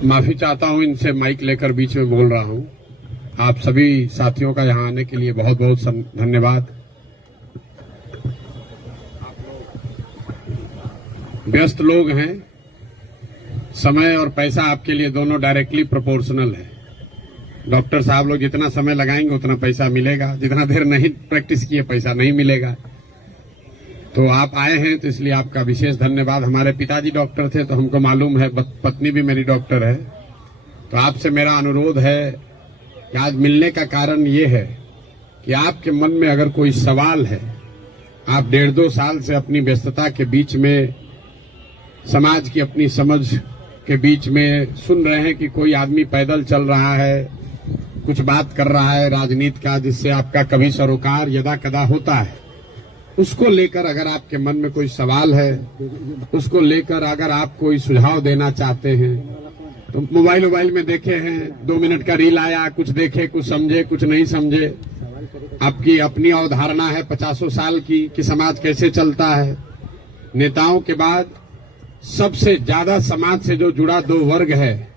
माफी चाहता हूं, इनसे माइक लेकर बीच में बोल रहा हूं। आप सभी साथियों का यहां आने के लिए बहुत बहुत धन्यवाद। व्यस्त लोग हैं, समय और पैसा आपके लिए दोनों डायरेक्टली प्रोपोर्शनल है। डॉक्टर साहब लोग जितना समय लगाएंगे उतना पैसा मिलेगा, जितना देर नहीं प्रैक्टिस किए पैसा नहीं मिलेगा। तो आप आए हैं तो इसलिए आपका विशेष धन्यवाद। हमारे पिताजी डॉक्टर थे तो हमको मालूम है, पत्नी भी मेरी डॉक्टर है। तो आपसे मेरा अनुरोध है कि आज मिलने का कारण ये है कि आपके मन में अगर कोई सवाल है, आप 1.5-2 साल से अपनी व्यस्तता के बीच में, समाज की अपनी समझ के बीच में सुन रहे हैं कि कोई आदमी पैदल चल रहा है, कुछ बात कर रहा है राजनीति का, जिससे आपका कभी सरोकार यदा कदा होता है। उसको लेकर अगर आपके मन में कोई सवाल है, उसको लेकर अगर आप कोई सुझाव देना चाहते हैं, तो मोबाइल में देखे हैं 2 मिनट का रील आया, कुछ देखे, कुछ समझे, कुछ नहीं समझे। आपकी अपनी अवधारणा है 50 साल की कि समाज कैसे चलता है। नेताओं के बाद सबसे ज्यादा समाज से जो जुड़ा 2 वर्ग है,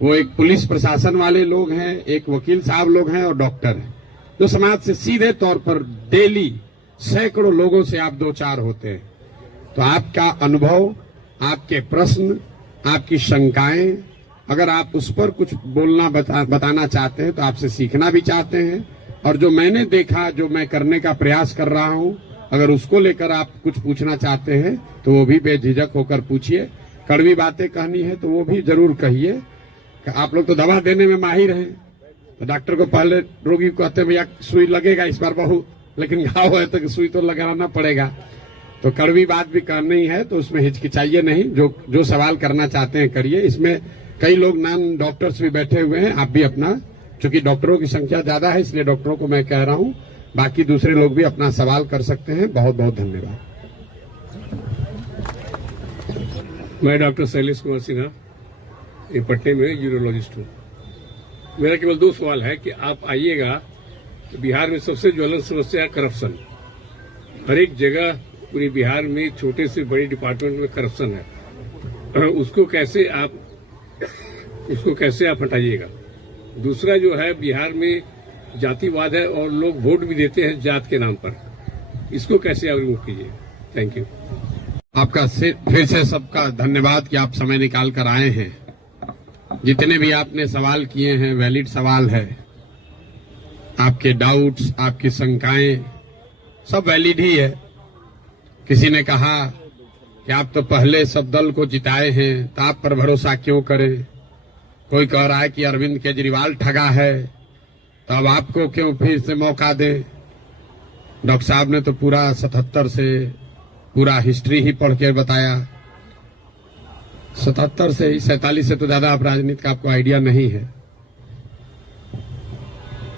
वो एक पुलिस प्रशासन वाले लोग हैं, एक वकील साहब लोग हैं और डॉक्टर हैं, जो समाज से सीधे तौर पर डेली सैकड़ों लोगों से आप 2-4 होते हैं। तो आपका अनुभव, आपके प्रश्न, आपकी शंकाएं, अगर आप उस पर कुछ बोलना बताना चाहते हैं तो आपसे सीखना भी चाहते हैं, और जो मैंने देखा, जो मैं करने का प्रयास कर रहा हूं, अगर उसको लेकर आप कुछ पूछना चाहते हैं तो वो भी बेझिझक होकर पूछिए। कड़वी बातें कहनी है तो वो भी जरूर कहिए। आप लोग तो दवा देने में माहिर हैं, तो डॉक्टर को पहले रोगी को कहते हैं भैया सुई लगेगा इस बार बहुत, लेकिन घाव है तो सुई तो लगाना पड़ेगा। तो कड़वी बात भी करनी है तो उसमें हिचकिचाइए नहीं, जो सवाल करना चाहते हैं करिए। इसमें कई लोग नॉन डॉक्टर्स भी बैठे हुए हैं, आप भी अपना, चूंकि डॉक्टरों की संख्या ज्यादा है इसलिए डॉक्टरों को मैं कह रहा हूं, बाकी दूसरे लोग भी अपना सवाल कर सकते हैं। बहुत बहुत धन्यवाद। मैं डॉक्टर शैलेश कुमार सिन्हा, ये पटने में यूरोलॉजिस्ट हूँ। मेरा केवल 2 सवाल है कि आप आइएगा तो बिहार में सबसे ज्वलंत समस्या है करप्शन। हर एक जगह पूरे बिहार में छोटे से बड़े डिपार्टमेंट में करप्शन है, उसको कैसे आप हटाइएगा। दूसरा जो है, बिहार में जातिवाद है और लोग वोट भी देते हैं जात के नाम पर, इसको कैसे आप रिमूव कीजिए। Thank you. आपका फिर से सबका धन्यवाद कि आप समय निकाल कर आए हैं। जितने भी आपने सवाल किए हैं वैलिड सवाल है, आपके डाउट्स, आपकी शंकाएं सब वैलिड ही है। किसी ने कहा कि आप तो पहले सब दल को जिताए हैं तो आप पर भरोसा क्यों करें। कोई कह रहा है कि अरविंद केजरीवाल ठगा है तो अब आपको क्यों फिर से मौका दें। डॉक्टर साहब ने तो पूरा 77 से पूरा हिस्ट्री ही पढ़ के बताया। 77 से ही 47 से तो ज्यादा आप राजनीति का आपको आइडिया नहीं है।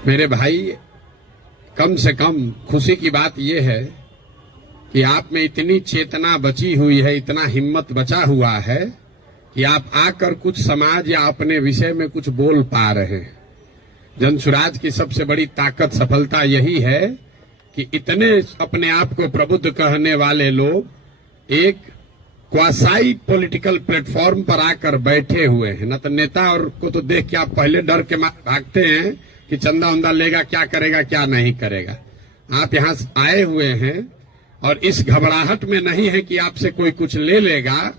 मेरे भाई, कम से कम खुशी की बात यह है कि आप में इतनी चेतना बची हुई है, इतना हिम्मत बचा हुआ है कि आप आकर कुछ समाज या अपने विषय में कुछ बोल पा रहे हैं। जनसुराज की सबसे बड़ी ताकत, सफलता यही है कि इतने अपने आप को प्रबुद्ध कहने वाले लोग एक क्वासाई पॉलिटिकल प्लेटफॉर्म पर आकर बैठे हुए हैं। न तो नेता और को तो देख के आप पहले डर के भागते हैं कि चंदा उंदा लेगा, क्या करेगा क्या नहीं करेगा। आप यहाँ आए हुए हैं और इस घबराहट में नहीं है कि आपसे कोई कुछ ले लेगा,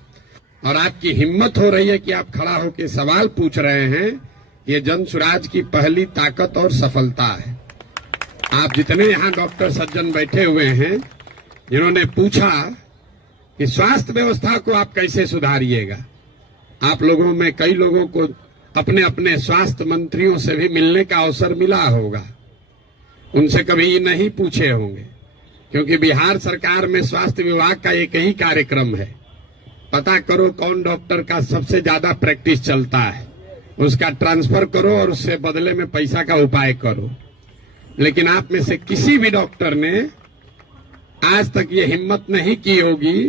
और आपकी हिम्मत हो रही है कि आप खड़ा होकर सवाल पूछ रहे हैं। ये जनसुराज की पहली ताकत और सफलता है। आप जितने यहाँ डॉक्टर सज्जन बैठे हुए हैं, जिन्होंने पूछा कि स्वास्थ्य व्यवस्था को आप कैसे सुधारिएगा, आप लोगों में कई लोगों को अपने अपने स्वास्थ्य मंत्रियों से भी मिलने का अवसर मिला होगा। उनसे कभी नहीं पूछे होंगे, क्योंकि बिहार सरकार में स्वास्थ्य विभाग का एक ही कार्यक्रम है, पता करो कौन डॉक्टर का सबसे ज्यादा प्रैक्टिस चलता है, उसका ट्रांसफर करो और उससे बदले में पैसा का उपाय करो। लेकिन आप में से किसी भी डॉक्टर ने आज तक ये हिम्मत नहीं की होगी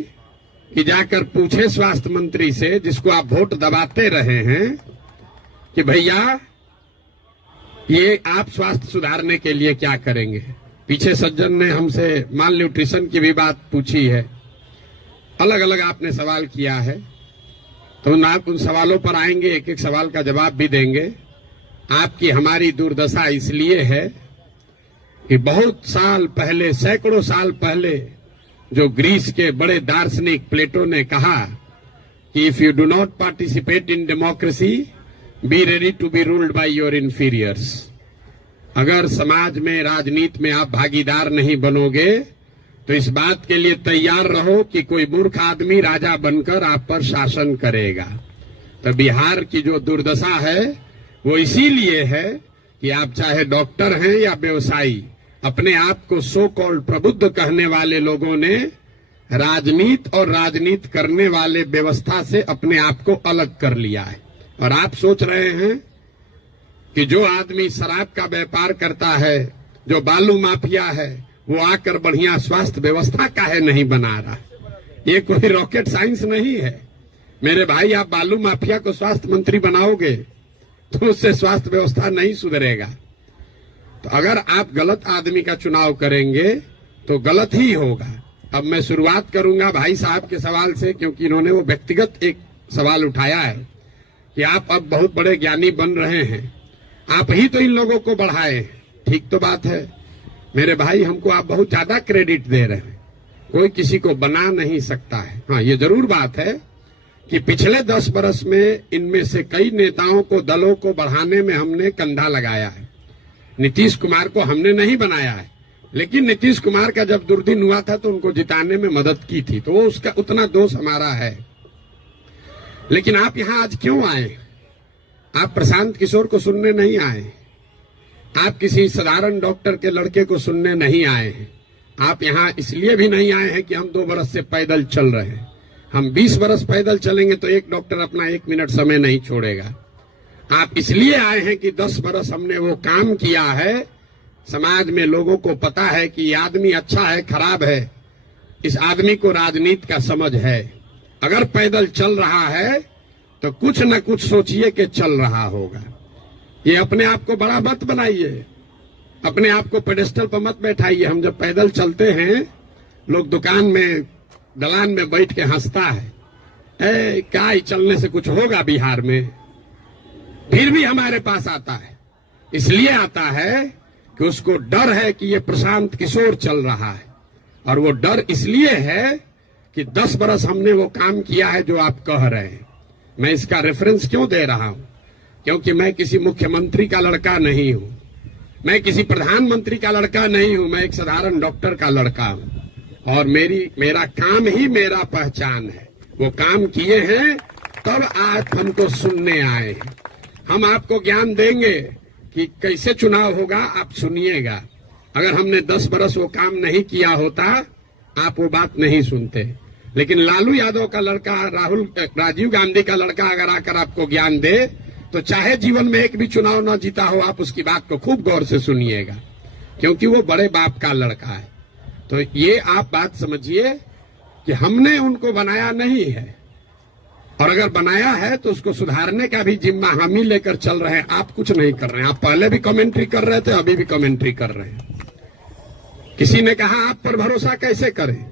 कि जाकर पूछे स्वास्थ्य मंत्री से, जिसको आप वोट दबाते रहे हैं, कि भैया ये आप स्वास्थ्य सुधारने के लिए क्या करेंगे। पीछे सज्जन ने हमसे माल न्यूट्रिशन की भी बात पूछी है, अलग अलग आपने सवाल किया है। तो आप उन सवालों पर आएंगे, एक एक सवाल का जवाब भी देंगे। आपकी हमारी दुर्दशा इसलिए है कि बहुत साल पहले, सैकड़ों साल पहले, जो ग्रीस के बड़े दार्शनिक प्लेटो ने कहा कि if you do not participate in democracy, be ready to be ruled by your inferiors. अगर समाज में, राजनीति में आप भागीदार नहीं बनोगे तो इस बात के लिए तैयार रहो कि कोई मूर्ख आदमी राजा बनकर आप पर शासन करेगा। तो बिहार की जो दुर्दशा है वो इसीलिए है कि आप चाहे डॉक्टर हैं या व्यवसायी, अपने आप को सो कॉल्ड प्रबुद्ध कहने वाले लोगों ने राजनीति और राजनीति करने वाले व्यवस्था से अपने आप को अलग कर लिया है। और आप सोच रहे हैं कि जो आदमी शराब का व्यापार करता है, जो बालू माफिया है, वो आकर बढ़िया स्वास्थ्य व्यवस्था काहे नहीं बना रहा। ये कोई रॉकेट साइंस नहीं है मेरे भाई। आप बालू माफिया को स्वास्थ्य मंत्री बनाओगे तो उससे स्वास्थ्य व्यवस्था नहीं सुधरेगा। तो अगर आप गलत आदमी का चुनाव करेंगे तो गलत ही होगा। अब मैं शुरुआत करूंगा भाई साहब के सवाल से, क्योंकि इन्होंने वो व्यक्तिगत एक सवाल उठाया है कि आप अब बहुत बड़े ज्ञानी बन रहे हैं, आप ही तो इन लोगों को बढ़ाए। ठीक तो बात है मेरे भाई, हमको आप बहुत ज्यादा क्रेडिट दे रहे हैं। कोई किसी को बना नहीं सकता है। हाँ, ये जरूर बात है कि पिछले 10 बरस में इनमें से कई नेताओं को, दलों को बढ़ाने में हमने कंधा लगाया है। नीतीश कुमार को हमने नहीं बनाया है, लेकिन नीतीश कुमार का जब दुर्दिन हुआ था तो उनको जिताने में मदद की थी, तो वो उसका उतना दोष हमारा है। लेकिन आप यहां आज क्यों आए? आप प्रशांत किशोर को सुनने नहीं आए, आप किसी साधारण डॉक्टर के लड़के को सुनने नहीं आए हैं। आप यहाँ इसलिए भी नहीं आए हैं कि हम 2 बरस से पैदल चल रहे हैं। हम 20 बरस पैदल चलेंगे तो एक डॉक्टर अपना 1 मिनट समय नहीं छोड़ेगा। आप इसलिए आए हैं कि 10 बरस हमने वो काम किया है, समाज में लोगों को पता है कि ये आदमी अच्छा है, खराब है, इस आदमी को राजनीति का समझ है। अगर पैदल चल रहा है तो कुछ न कुछ सोचिए कि चल रहा होगा। ये अपने आप को बड़ा मत बनाइए, अपने आप को पेडेस्टल पर मत बैठाइए। हम जब पैदल चलते हैं, लोग दुकान में, दलान में बैठ के हंसता है, क्या चलने से कुछ होगा बिहार में? फिर भी हमारे पास आता है। इसलिए आता है कि उसको डर है कि ये प्रशांत किशोर चल रहा है, और वो डर इसलिए है कि 10 बरस हमने वो काम किया है जो आप कह रहे हैं। मैं इसका रेफरेंस क्यों दे रहा हूं? क्योंकि मैं किसी मुख्यमंत्री का लड़का नहीं हूं, मैं किसी प्रधानमंत्री का लड़का नहीं हूं, मैं एक साधारण डॉक्टर का लड़का हूं। और मेरा काम ही मेरा पहचान है। वो काम किए हैं तब आप हमको सुनने आए हैं। हम आपको ज्ञान देंगे कि कैसे चुनाव होगा, आप सुनिएगा। अगर हमने 10 बरस वो काम नहीं किया होता, आप वो बात नहीं सुनते। लेकिन लालू यादव का लड़का, राजीव गांधी का लड़का अगर आकर आपको ज्ञान दे, तो चाहे जीवन में एक भी चुनाव न जीता हो, आप उसकी बात को खूब गौर से सुनिएगा, क्योंकि वो बड़े बाप का लड़का है। तो ये आप बात समझिए कि हमने उनको बनाया नहीं है, और अगर बनाया है तो उसको सुधारने का भी जिम्मा हम ही लेकर चल रहे हैं। आप कुछ नहीं कर रहे हैं। आप पहले भी कमेंट्री कर रहे थे, अभी भी कमेंट्री कर रहे हैं। किसी ने कहा आप पर भरोसा कैसे करें?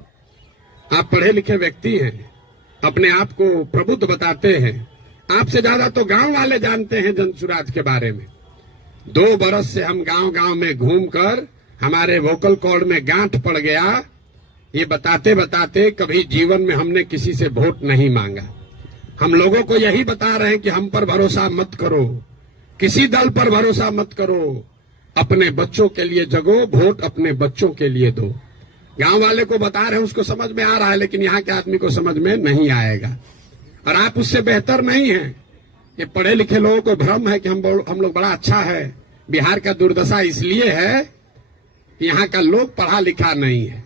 आप पढ़े लिखे व्यक्ति हैं, अपने आप को प्रबुद्ध बताते हैं। आपसे ज्यादा तो गांव वाले जानते हैं जनसुराज के बारे में। 2 बरस से हम गांव गांव में घूमकर हमारे वोकल कॉर्ड में गांठ पड़ गया। ये बताते बताते कभी जीवन में हमने किसी से वोट नहीं मांगा। हम लोगों को यही बता रहे हैं कि हम पर भरोसा मत करो, किसी दल पर भरोसा मत करो, अपने बच्चों के लिए जगो, वोट अपने बच्चों के लिए दो। गांव वाले को बता रहे हैं, उसको समझ में आ रहा है, लेकिन यहाँ के आदमी को समझ में नहीं आएगा। और आप उससे बेहतर नहीं हैं। ये पढ़े लिखे लोगों को भ्रम है कि हम लोग बड़ा अच्छा है। बिहार का दुर्दशा इसलिए है कि यहाँ का लोग पढ़ा लिखा नहीं है।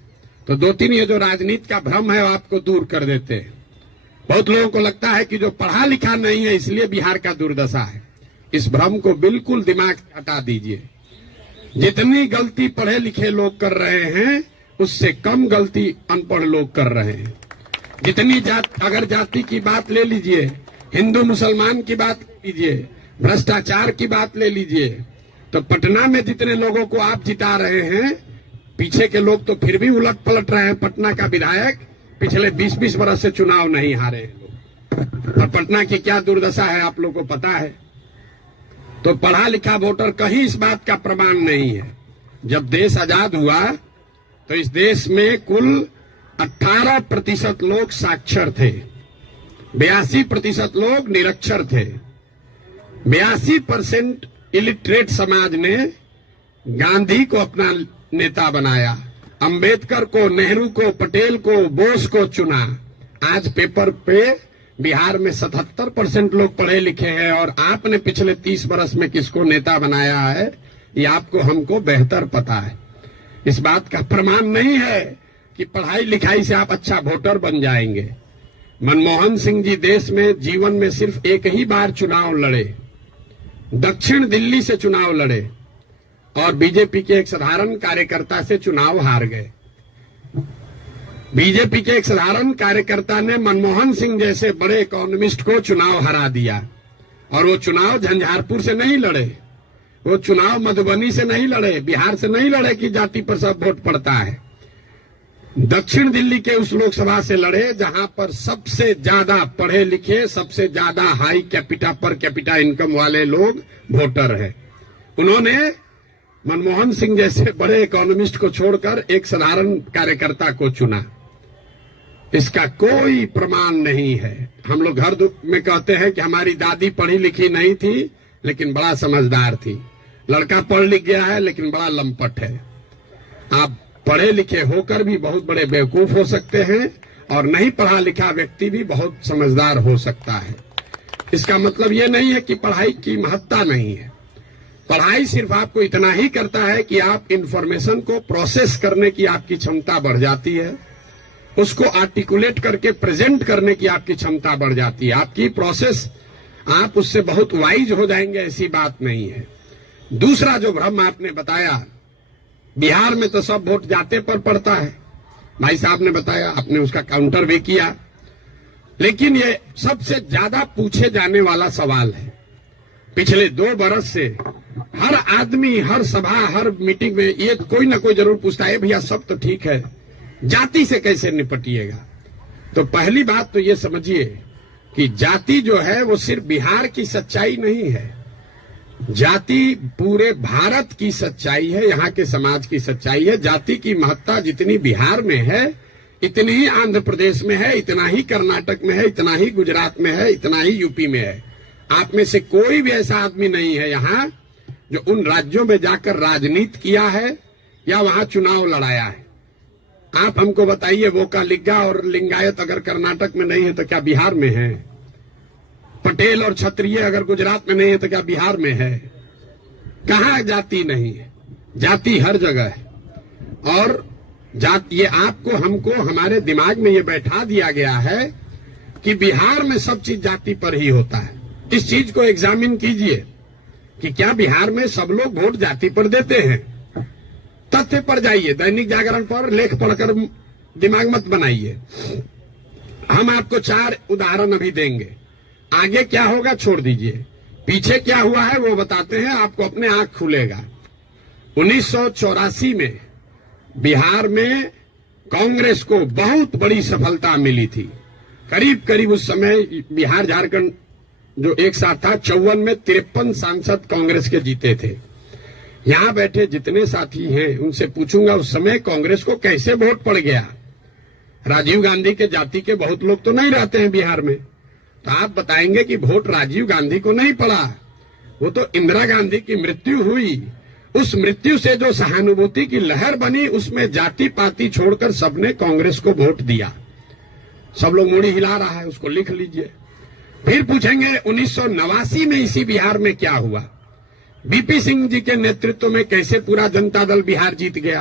तो 2-3 ये जो राजनीति का भ्रम है वो आपको दूर कर देते हैं। बहुत लोगों को लगता है कि जो पढ़ा लिखा नहीं है इसलिए बिहार का दुर्दशा है। इस भ्रम को बिल्कुल दिमाग से हटा दीजिए। जितनी गलती पढ़े लिखे लोग कर रहे हैं, उससे कम गलती अनपढ़ लोग कर रहे हैं। जितनी अगर जाति की बात ले लीजिए, हिंदू मुसलमान की बात ले लीजिए, भ्रष्टाचार की बात ले लीजिए, तो पटना में जितने लोगों को आप जिता रहे हैं, पीछे के लोग तो फिर भी उलट पलट रहे हैं। पटना का विधायक पिछले 20-20 बरस से चुनाव नहीं हारे हैं। और पटना की क्या दुर्दशा है आप लोग को पता है। तो पढ़ा लिखा वोटर कहीं इस बात का प्रमाण नहीं है। जब देश आजाद हुआ तो इस देश में कुल 18% लोग साक्षर थे, 82% लोग निरक्षर थे। 82% इलिटरेट समाज ने गांधी को अपना नेता बनाया, अंबेडकर को, नेहरू को, पटेल को, बोस को चुना। आज पेपर पे बिहार में 77% लोग पढ़े लिखे हैं और आपने पिछले 30 वर्ष में किसको नेता बनाया है ये आपको हमको बेहतर पता है। इस बात का प्रमाण नहीं है कि पढ़ाई लिखाई से आप अच्छा वोटर बन जाएंगे। मनमोहन सिंह जी देश में जीवन में सिर्फ एक ही बार चुनाव लड़े, दक्षिण दिल्ली से चुनाव लड़े और बीजेपी के एक साधारण कार्यकर्ता से चुनाव हार गए। बीजेपी के एक साधारण कार्यकर्ता ने मनमोहन सिंह जैसे बड़े इकोनॉमिस्ट को चुनाव हरा दिया और वो चुनाव झंझारपुर से नहीं लड़े, वो चुनाव मधुबनी से नहीं लड़े, बिहार से नहीं लड़े कि जाति पर सब वोट पड़ता है। दक्षिण दिल्ली के उस लोकसभा से लड़े जहां पर सबसे ज्यादा पढ़े लिखे, सबसे ज्यादा high capita per capita income वाले लोग वोटर हैं। उन्होंने मनमोहन सिंह जैसे बड़े इकोनॉमिस्ट को छोड़कर एक साधारण कार्यकर्ता को चुना। इसका कोई प्रमाण नहीं है। हम लोग घर में कहते हैं कि हमारी दादी पढ़ी लिखी नहीं थी लेकिन बड़ा समझदार थी, लड़का पढ़ लिख गया है लेकिन बड़ा लंपट है। आप पढ़े लिखे होकर भी बहुत बड़े बेवकूफ हो सकते हैं और नहीं पढ़ा लिखा व्यक्ति भी बहुत समझदार हो सकता है। इसका मतलब ये नहीं है कि पढ़ाई की महत्ता नहीं है। पढ़ाई सिर्फ आपको इतना ही करता है कि आप इंफॉर्मेशन को प्रोसेस करने की आपकी क्षमता बढ़ जाती है, उसको आर्टिकुलेट करके प्रेजेंट करने की आपकी क्षमता बढ़ जाती है। आपकी प्रोसेस, आप उससे बहुत वाइज हो जाएंगे, ऐसी बात नहीं है। दूसरा जो भ्रम आपने बताया, बिहार में तो सब वोट जाते पर पड़ता है, भाई साहब ने बताया, आपने उसका काउंटर भी किया, लेकिन ये सबसे ज्यादा पूछे जाने वाला सवाल है। पिछले 2 बरस से हर आदमी, हर सभा, हर मीटिंग में ये कोई ना कोई जरूर पूछता है, भैया सब तो ठीक है, जाति से कैसे निपटिएगा। तो पहली बात तो ये समझिए कि जाति जो है वो सिर्फ बिहार की सच्चाई नहीं है, जाति पूरे भारत की सच्चाई है, यहाँ के समाज की सच्चाई है। जाति की महत्ता जितनी बिहार में है इतनी ही आंध्र प्रदेश में है, इतना ही कर्नाटक में है, इतना ही गुजरात में है, इतना ही यूपी में है। आप में से कोई भी ऐसा आदमी नहीं है यहाँ जो उन राज्यों में जाकर राजनीति किया है या वहां चुनाव लड़ाया है। आप हमको बताइए, वोका लिग्गा और लिंगायत अगर कर्नाटक में नहीं है तो क्या बिहार में है? पटेल और क्षत्रिय अगर गुजरात में नहीं है तो क्या बिहार में है? कहाँ जाति नहीं है? जाति हर जगह है। और जाति, ये आपको हमको हमारे दिमाग में ये बैठा दिया गया है कि बिहार में सब चीज जाति पर ही होता है। इस चीज को एग्जामिन कीजिए कि क्या बिहार में सब लोग वोट जाति पर देते हैं। तथ्य पर जाइए, दैनिक जागरण पर लेख पढ़कर दिमाग मत बनाइए। हम आपको 4 उदाहरण अभी देंगे, आगे क्या होगा छोड़ दीजिए, पीछे क्या हुआ है वो बताते हैं, आपको अपने आंख खुलेगा। 1984 में बिहार में कांग्रेस को बहुत बड़ी सफलता मिली थी। करीब करीब उस समय बिहार झारखंड जो एक साथ था, 54 में 53 सांसद कांग्रेस के जीते थे। यहां बैठे जितने साथी हैं उनसे पूछूंगा उस समय कांग्रेस को कैसे वोट पड़ गया। राजीव गांधी के जाति के बहुत लोग तो नहीं रहते हैं बिहार में, तो आप बताएंगे कि वोट राजीव गांधी को नहीं पड़ा, वो तो इंदिरा गांधी की मृत्यु हुई। उस मृत्यु से जो सहानुभूति की लहर बनी उसमें जाति पाति छोड़कर सबने कांग्रेस को वोट दिया। सब लोग मुड़ी हिला रहा है, उसको लिख लीजिए। फिर पूछेंगे 1989 में इसी बिहार में क्या हुआ, बीपी सिंह जी के नेतृत्व में कैसे पूरा जनता दल बिहार जीत गया।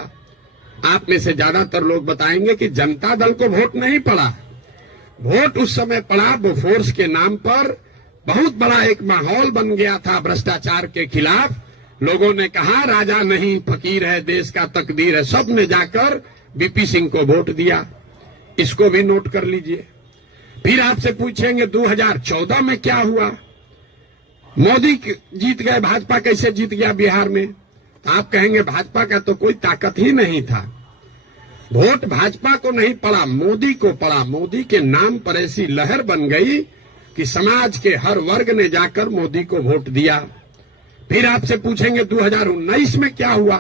आप में से ज्यादातर लोग बताएंगे कि जनता दल को वोट नहीं पड़ा, वोट उस समय पड़ा बोफोर्स के नाम पर। बहुत बड़ा एक माहौल बन गया था भ्रष्टाचार के खिलाफ। लोगों ने कहा राजा नहीं फकीर है, देश का तकदीर है, सब ने जाकर बीपी सिंह को वोट दिया। इसको भी नोट कर लीजिए। फिर आपसे पूछेंगे 2014 में क्या हुआ, मोदी जीत गए, भाजपा कैसे जीत गया बिहार में। तो आप कहेंगे भाजपा का तो कोई ताकत ही नहीं था, वोट भाजपा को नहीं पड़ा, मोदी को पड़ा। मोदी के नाम पर ऐसी लहर बन गई कि समाज के हर वर्ग ने जाकर मोदी को वोट दिया। फिर आपसे पूछेंगे 2019 में क्या हुआ,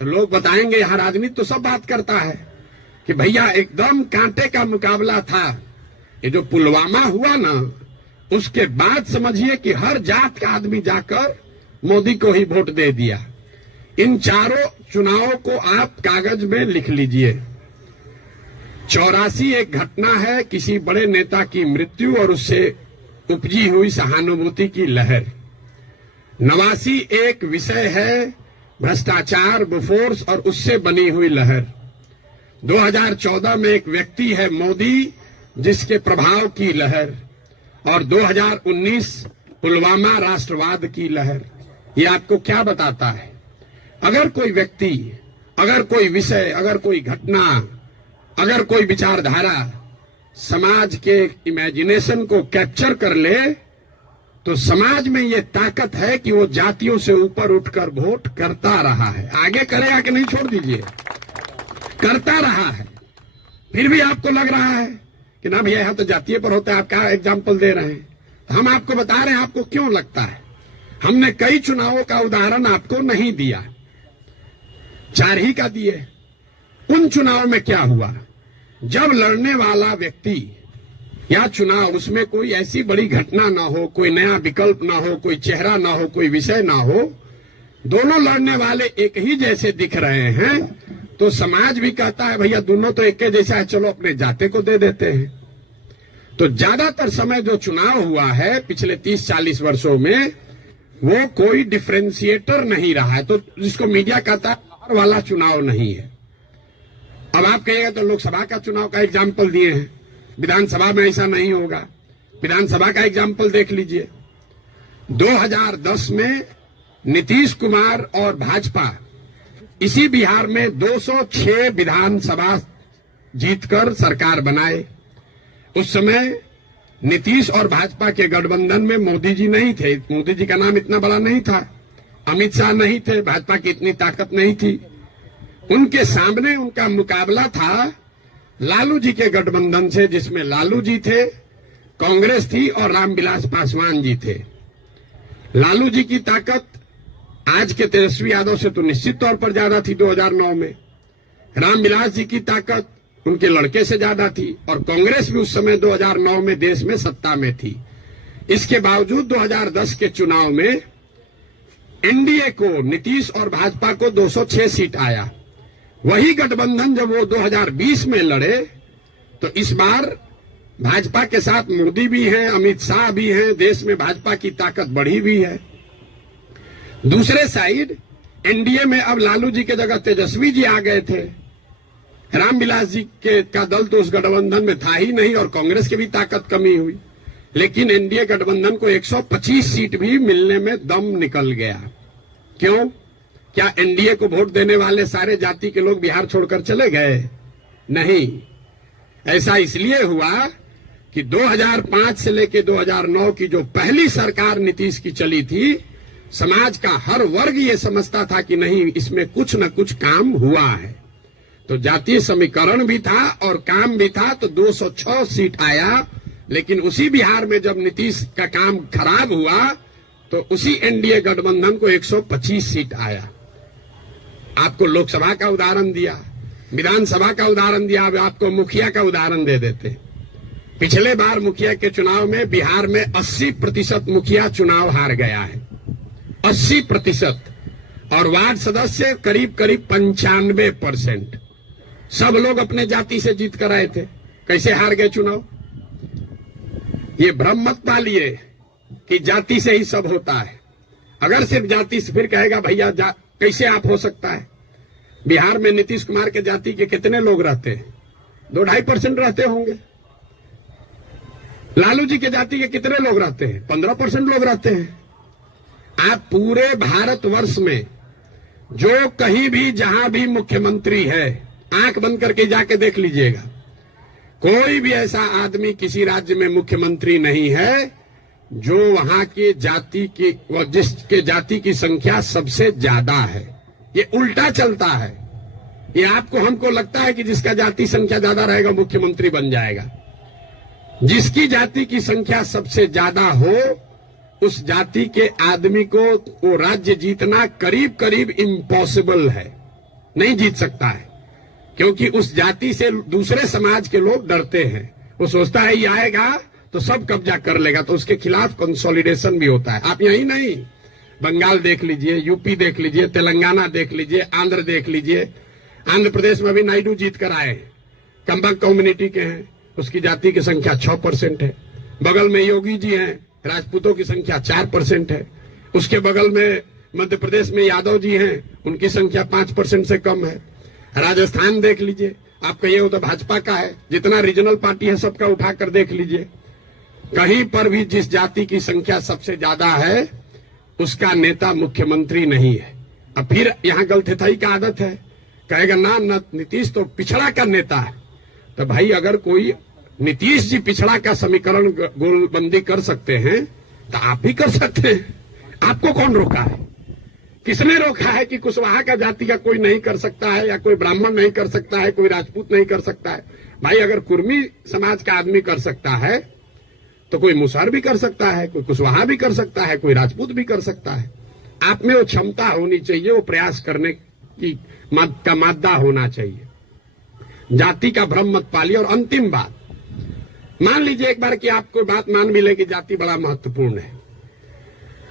तो लोग बताएंगे हर आदमी तो सब बात करता है कि भैया एकदम कांटे का मुकाबला था। ये जो पुलवामा हुआ ना, उसके बाद समझिए कि हर जात का आदमी जाकर मोदी को ही वोट दे दिया। इन चारों चुनावों को आप कागज में लिख लीजिए। 84 एक घटना है, किसी बड़े नेता की मृत्यु और उससे उपजी हुई सहानुभूति की लहर। 89 एक विषय है, भ्रष्टाचार, बोफोर्स और उससे बनी हुई लहर। 2014 में एक व्यक्ति है मोदी, जिसके प्रभाव की लहर। और 2019 पुलवामा राष्ट्रवाद की लहर। ये आपको क्या बताता है? अगर कोई व्यक्ति, अगर कोई विषय, अगर कोई घटना, अगर कोई विचारधारा समाज के इमेजिनेशन को कैप्चर कर ले, तो समाज में ये ताकत है कि वो जातियों से ऊपर उठकर वोट करता रहा है। आगे करेगा कि नहीं छोड़ दीजिए, करता रहा है। फिर भी आपको लग रहा है कि ना भैया यहां तो जातीय पर होता है, आप क्या एग्जाम्पल दे रहे हैं? तो हम आपको बता रहे हैं आपको क्यों लगता है। हमने कई चुनावों का उदाहरण आपको नहीं दिया, 4 ही का दिए। उन चुनाव में क्या हुआ, जब लड़ने वाला व्यक्ति या चुनाव, उसमें कोई ऐसी बड़ी घटना ना हो, कोई नया विकल्प ना हो, कोई चेहरा ना हो, कोई विषय ना हो, दोनों लड़ने वाले एक ही जैसे दिख रहे हैं, तो समाज भी कहता है भैया दोनों तो एक जैसा है, चलो अपने जाते को दे देते हैं। तो ज्यादातर समय जो चुनाव हुआ है पिछले 30-40 वर्षों में, वो कोई डिफरेंशिएटर नहीं रहा है। तो जिसको मीडिया कहता है बाहर वाला चुनाव नहीं है। अब आप कहिएगा तो लोकसभा का चुनाव का एग्जाम्पल दिए हैं, विधानसभा में ऐसा नहीं होगा। विधानसभा का एग्जाम्पल देख लीजिए। 2010 में नीतीश कुमार और भाजपा इसी बिहार में 206 विधानसभा जीतकर सरकार बनाए। उस समय नीतीश और भाजपा के गठबंधन में मोदी जी नहीं थे। मोदी जी का नाम इतना बड़ा नहीं था, अमित शाह नहीं थे, भाजपा की इतनी ताकत नहीं थी। उनके सामने उनका मुकाबला था लालू जी के गठबंधन से, जिसमें लालू जी थे, कांग्रेस थी और रामविलास पासवान जी थे। लालू जी की ताकत आज के तेजस्वी यादव से तो निश्चित तौर पर ज्यादा थी 2009 में। रामविलास जी की ताकत उनके लड़के से ज्यादा थी, और कांग्रेस भी उस समय 2009 में देश में सत्ता में थी। इसके बावजूद 2010 के चुनाव में एनडीए को, नीतीश और भाजपा को 206 सीट आया। वही गठबंधन जब वो 2020 में लड़े, तो इस बार भाजपा के साथ मोदी भी हैं, अमित शाह भी हैं, देश में भाजपा की ताकत बढ़ी भी है। दूसरे साइड एनडीए में अब लालू जी के जगह तेजस्वी जी आ गए थे। रामविलास जी का दल तो उस गठबंधन में था ही नहीं, और कांग्रेस की भी ताकत कमी हुई। लेकिन एनडीए गठबंधन को 125 सीट भी मिलने में दम निकल गया। क्यों? क्या एनडीए को वोट देने वाले सारे जाति के लोग बिहार छोड़कर चले गए? नहीं। ऐसा इसलिए हुआ कि 2005 से लेकर 2009 की जो पहली सरकार नीतीश की चली थी, समाज का हर वर्ग ये समझता था कि नहीं, इसमें कुछ न कुछ काम हुआ है। तो जातीय समीकरण भी था और काम भी था, तो 206 सीट आया। लेकिन उसी बिहार में जब नीतीश का काम खराब हुआ, तो उसी एनडीए गठबंधन को 125 सीट आया। आपको लोकसभा का उदाहरण दिया, विधानसभा का उदाहरण दिया, अब आपको मुखिया का उदाहरण दे देते। पिछले बार मुखिया के चुनाव में बिहार में 80% मुखिया चुनाव हार गया है, 80%। और वार्ड सदस्य करीब 95%। सब लोग अपने जाति से जीत कर आए थे। कैसे हार गए चुनाव? ये भ्रम मत पालिए कि जाति से ही सब होता है। अगर सिर्फ जाति से, फिर कहेगा भैया कैसे आप हो सकता है? बिहार में नीतीश कुमार के जाति के कितने लोग रहते हैं? 2-2.5% रहते होंगे। लालू जी के जाति के कितने लोग रहते हैं? 15% लोग रहते हैं। आप पूरे भारतवर्ष में जो कहीं भी जहां भी मुख्यमंत्री है, आंख बंद करके जाके देख लीजिएगा, कोई भी ऐसा आदमी किसी राज्य में मुख्यमंत्री नहीं है जो वहां के जाति की, जिसके जाति की संख्या सबसे ज्यादा है। ये उल्टा चलता है। ये आपको हमको लगता है कि जिसका जाति संख्या ज्यादा रहेगा मुख्यमंत्री बन जाएगा। जिसकी जाति की संख्या सबसे ज्यादा हो उस जाति के आदमी को वो राज्य जीतना करीब करीब इम्पॉसिबल है, नहीं जीत सकता है, क्योंकि उस जाति से दूसरे समाज के लोग डरते हैं। वो सोचता है ये आएगा तो सब कब्जा कर लेगा, तो उसके खिलाफ कंसोलिडेशन भी होता है। आप यही नहीं, बंगाल देख लीजिए, यूपी देख लीजिए, तेलंगाना देख लीजिए, आंध्र देख लीजिए। आंध्र प्रदेश में भी नायडू जीत कर आए हैं, कंबक कम्युनिटी के हैं, उसकी जाति की संख्या 6% है। बगल में योगी जी हैं, राजपूतों की संख्या 4% है। उसके बगल में मध्य प्रदेश में यादव जी हैं, उनकी संख्या 5% से कम है। राजस्थान देख लीजिए, आप कहिए वो तो भाजपा का है, जितना रीजनल पार्टी है सबका उठाकर देख लीजिए, कहीं पर भी जिस जाति की संख्या सबसे ज्यादा है उसका नेता मुख्यमंत्री नहीं है। अब फिर यहाँ गलथेथाई का आदत है, कहेगा ना नीतीश तो पिछड़ा का नेता है। तो भाई अगर कोई नीतीश जी पिछड़ा का समीकरण गोलबंदी कर सकते हैं तो आप भी कर सकते हैं। आपको कौन रोका है? किसने रोका है कि कुशवाहा का जाति का कोई नहीं कर सकता है, या कोई ब्राह्मण नहीं कर सकता है, कोई राजपूत नहीं कर सकता है? भाई अगर कुर्मी समाज का आदमी कर सकता है तो कोई मुसहर भी कर सकता है, कोई कुशवाहा भी कर सकता है, कोई राजपूत भी कर सकता है। आप में वो क्षमता होनी चाहिए, वो प्रयास करने की का मादा होना चाहिए। जाति का भ्रम मत पालिए। और अंतिम बात, मान लीजिए एक बार कि आपको बात मान भी ले कि जाति बड़ा महत्वपूर्ण है,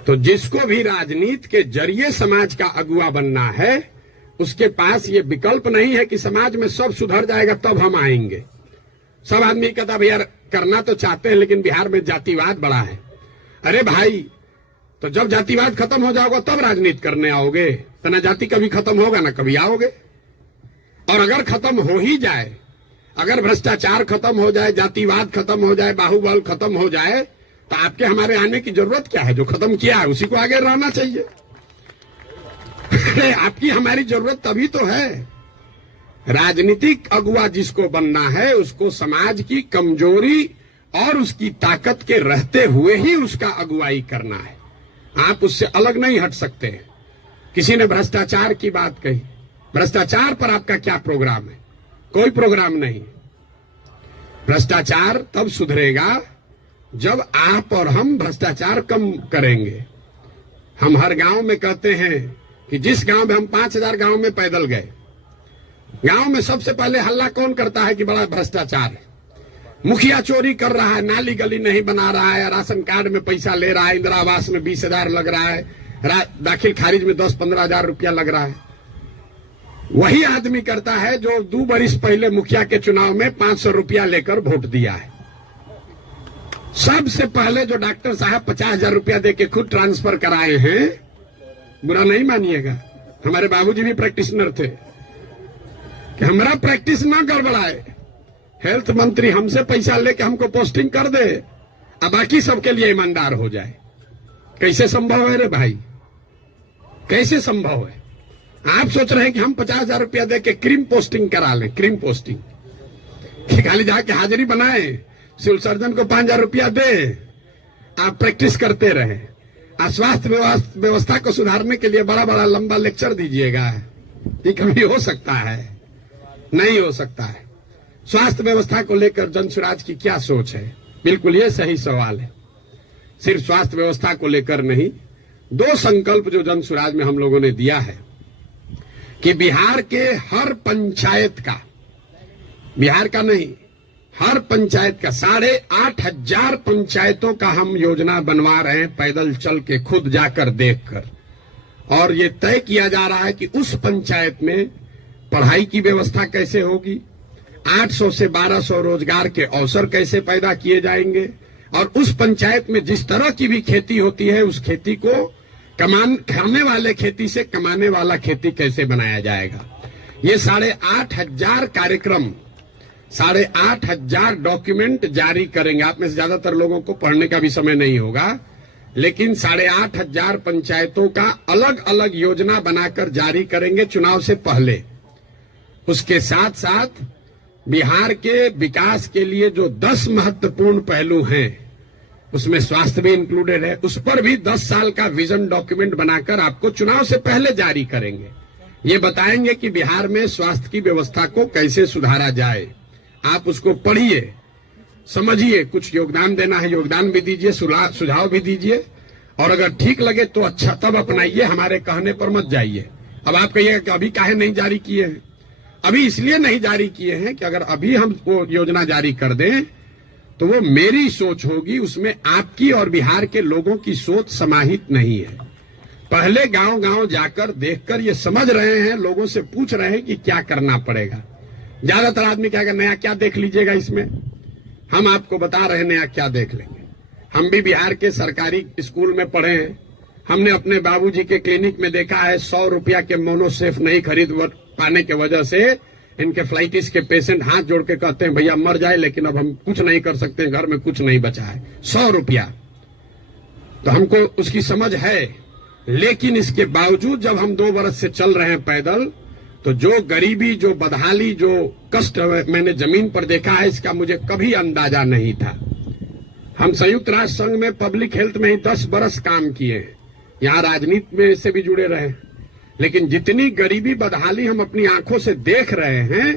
तो जिसको भी राजनीति के जरिए समाज का अगुवा बनना है उसके पास ये विकल्प नहीं है कि समाज में सब सुधर जाएगा तब हम आएंगे। सब आदमी कहता भैया करना तो चाहते हैं लेकिन बिहार में जातिवाद बड़ा है। अरे भाई, तो जब जातिवाद खत्म हो जाओगे तब राजनीति करने आओगे, तो ना जाति कभी खत्म होगा ना कभी आओगे। और अगर खत्म हो ही जाए, अगर भ्रष्टाचार खत्म हो जाए, जातिवाद खत्म हो जाए, बाहुबल खत्म हो जाए, तो आपके हमारे आने की जरूरत क्या है? जो खत्म किया है उसी को आगे रहना चाहिए। आपकी हमारी जरूरत तभी तो है। राजनीतिक अगुवा जिसको बनना है उसको समाज की कमजोरी और उसकी ताकत के रहते हुए ही उसका अगुवाई करना है। आप उससे अलग नहीं हट सकते। किसी ने भ्रष्टाचार की बात कही, भ्रष्टाचार पर आपका क्या प्रोग्राम है? कोई प्रोग्राम नहीं। भ्रष्टाचार तब सुधरेगा जब आप और हम भ्रष्टाचार कम करेंगे। हम हर गांव में कहते हैं कि जिस गांव में हम 5000 गांव में पैदल गए, गांव में सबसे पहले हल्ला कौन करता है कि बड़ा भ्रष्टाचार है, मुखिया चोरी कर रहा है, नाली गली नहीं बना रहा है, राशन कार्ड में पैसा ले रहा है, इंदिरा आवास में 20,000 लग रहा है, दाखिल खारिज में 10-15 हजार रुपया लग रहा है। वही आदमी करता है जो 2 बरिस पहले मुखिया के चुनाव में 500 रुपया लेकर वोट दिया है। सबसे पहले जो डॉक्टर साहब 50,000 रुपया देके खुद ट्रांसफर कराए हैं, बुरा नहीं मानिएगा, हमारे बाबूजी भी प्रैक्टिशनर थे, कि हमारा प्रैक्टिस ना गड़बड़ाए, हेल्थ मंत्री हमसे पैसा लेके हमको पोस्टिंग कर दे, अब बाकी सबके लिए ईमानदार हो जाए। कैसे संभव है रे भाई? कैसे संभव है? आप सोच रहे हैं कि हम 50,000 रुपया देके क्रीम पोस्टिंग करा लें, क्रीम पोस्टिंग खाली जाके हाजिरी बनाए, सिविल सर्जन को 5,000 रुपया दे, आप प्रैक्टिस करते रहे। स्वास्थ्य व्यवस्था को सुधारने के लिए बड़ा बड़ा लंबा लेक्चर दीजिएगा, ये कभी हो सकता है? नहीं हो सकता है। स्वास्थ्य व्यवस्था को लेकर जनसुराज की क्या सोच है? बिल्कुल ये सही सवाल है। सिर्फ स्वास्थ्य व्यवस्था को लेकर नहीं, 2 संकल्प जो जनसुराज में हम लोगों ने दिया है कि बिहार के हर पंचायत का, बिहार का नहीं, हर पंचायत का 8,500 पंचायतों का हम योजना बनवा रहे हैं, पैदल चल के खुद जाकर देखकर। और ये तय किया जा रहा है कि उस पंचायत में पढ़ाई की व्यवस्था कैसे होगी, 800 से 1200 रोजगार के अवसर कैसे पैदा किए जाएंगे, और उस पंचायत में जिस तरह की भी खेती होती है उस खेती को खाने वाले खेती से कमाने वाला खेती कैसे बनाया जाएगा। ये 8,500 कार्यक्रम, 8,500 डॉक्यूमेंट जारी करेंगे। आप में से ज्यादातर लोगों को पढ़ने का भी समय नहीं होगा, लेकिन 8,500 पंचायतों का अलग अलग योजना बनाकर जारी करेंगे चुनाव से पहले। उसके साथ साथ बिहार के विकास के लिए जो 10 महत्वपूर्ण पहलू हैं उसमें स्वास्थ्य भी इंक्लूडेड है, उस पर भी 10 साल का विजन डॉक्यूमेंट बनाकर आपको चुनाव से पहले जारी करेंगे। ये बताएंगे कि बिहार में स्वास्थ्य की व्यवस्था को कैसे सुधारा जाए। आप उसको पढ़िए, समझिए, कुछ योगदान देना है योगदान भी दीजिए, सुझाव भी दीजिए, और अगर ठीक लगे तो अच्छा तब अपनाइए, हमारे कहने पर मत जाइए। अब आप कहिएगा कि अभी काहे नहीं जारी किए हैं? अभी इसलिए नहीं जारी किए हैं कि अगर अभी हम वो योजना जारी कर दें तो वो मेरी सोच होगी, उसमें आपकी और बिहार के लोगों की सोच समाहित नहीं है। पहले गांव गांव जाकर देखकर ये समझ रहे हैं, लोगों से पूछ रहे हैं कि क्या करना पड़ेगा। ज्यादातर आदमी कहेगा नया क्या देख लीजिएगा इसमें। हम आपको बता रहे हैं नया क्या देख लेंगे। हम भी बिहार के सरकारी स्कूल में पढ़े हैं। हमने अपने बाबूजी के क्लिनिक में देखा है 100 रुपया के मोनोसेफ नहीं खरीद पाने की वजह से इनके फ्लाइटिस के पेशेंट हाथ जोड़ के कहते हैं भैया मर जाए, लेकिन अब हम कुछ नहीं कर सकते, घर में कुछ नहीं बचा है। 100 रुपया तो हमको उसकी समझ है, लेकिन इसके बावजूद जब हम 2 बरस से चल रहे हैं पैदल, तो जो गरीबी, जो बदहाली, जो कष्ट मैंने जमीन पर देखा है, इसका मुझे कभी अंदाजा नहीं था। हम संयुक्त राष्ट्र संघ में पब्लिक हेल्थ में ही 10 बरस काम किए हैं, यहाँ राजनीति में से भी जुड़े रहे, लेकिन जितनी गरीबी बदहाली हम अपनी आंखों से देख रहे हैं,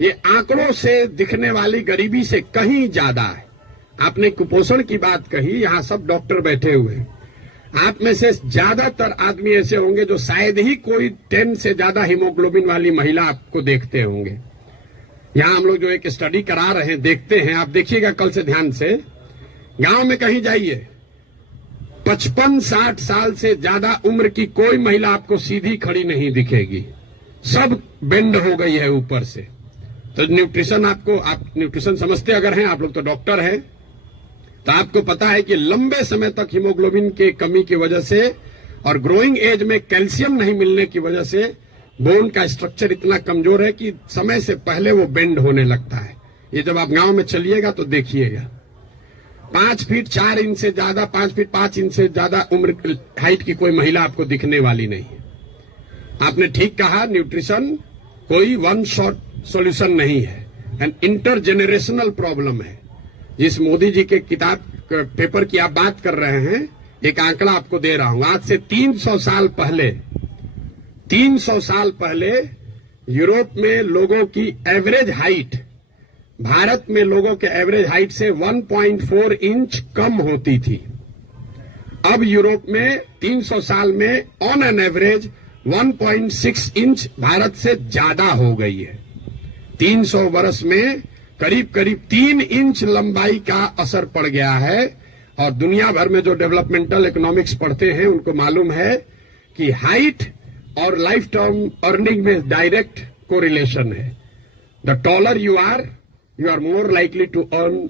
ये आंकड़ों से दिखने वाली गरीबी से कहीं ज्यादा है। आपने कुपोषण की बात कही, यहाँ सब डॉक्टर बैठे हुए हैं। आप में से ज्यादातर आदमी ऐसे होंगे जो शायद ही कोई 10 से ज्यादा हीमोग्लोबिन वाली महिला आपको देखते होंगे। यहाँ हम लोग जो एक स्टडी करा रहे हैं, देखते हैं, आप देखिएगा कल से ध्यान से। गांव में कहीं जाइए, 55-60 साल से ज्यादा उम्र की कोई महिला आपको सीधी खड़ी नहीं दिखेगी, सब बेंड हो गई है ऊपर से। तो न्यूट्रिशन आप न्यूट्रिशन समझते अगर हैं, आप लोग तो डॉक्टर हैं, तो आपको पता है कि लंबे समय तक हीमोग्लोबिन की कमी की वजह से और ग्रोइंग एज में कैल्शियम नहीं मिलने की वजह से बोन का स्ट्रक्चर इतना कमजोर है कि समय से पहले वो बेंड होने लगता है। ये जब आप गांव में चलिएगा तो देखिएगा। 5 फीट 4 इंच से ज्यादा, 5 फीट 5 इंच से ज्यादा उम्र हाइट की कोई महिला आपको दिखने वाली नहीं है। आपने ठीक कहा, न्यूट्रिशन कोई वन शॉट सॉल्यूशन नहीं है, एन इंटरजेनरेशनल प्रॉब्लम है। जिस मोदी जी के किताब पेपर की आप बात कर रहे हैं, एक आंकड़ा आपको दे रहा हूं। आज से 300 साल पहले यूरोप में लोगों की एवरेज हाइट भारत में लोगों के एवरेज हाइट से 1.4 इंच कम होती थी। अब यूरोप में 300 साल में on an average 1.6 inch Bharat से ज्यादा हो गई है। 300 वर्ष में करीब करीब 3 इंच लंबाई का असर पड़ गया है। और दुनिया भर में जो डेवलपमेंटल इकोनॉमिक्स पढ़ते हैं उनको मालूम है कि हाइट और लाइफ टर्म अर्निंग में डायरेक्ट कोरिलेशन है। The taller you are more likely to earn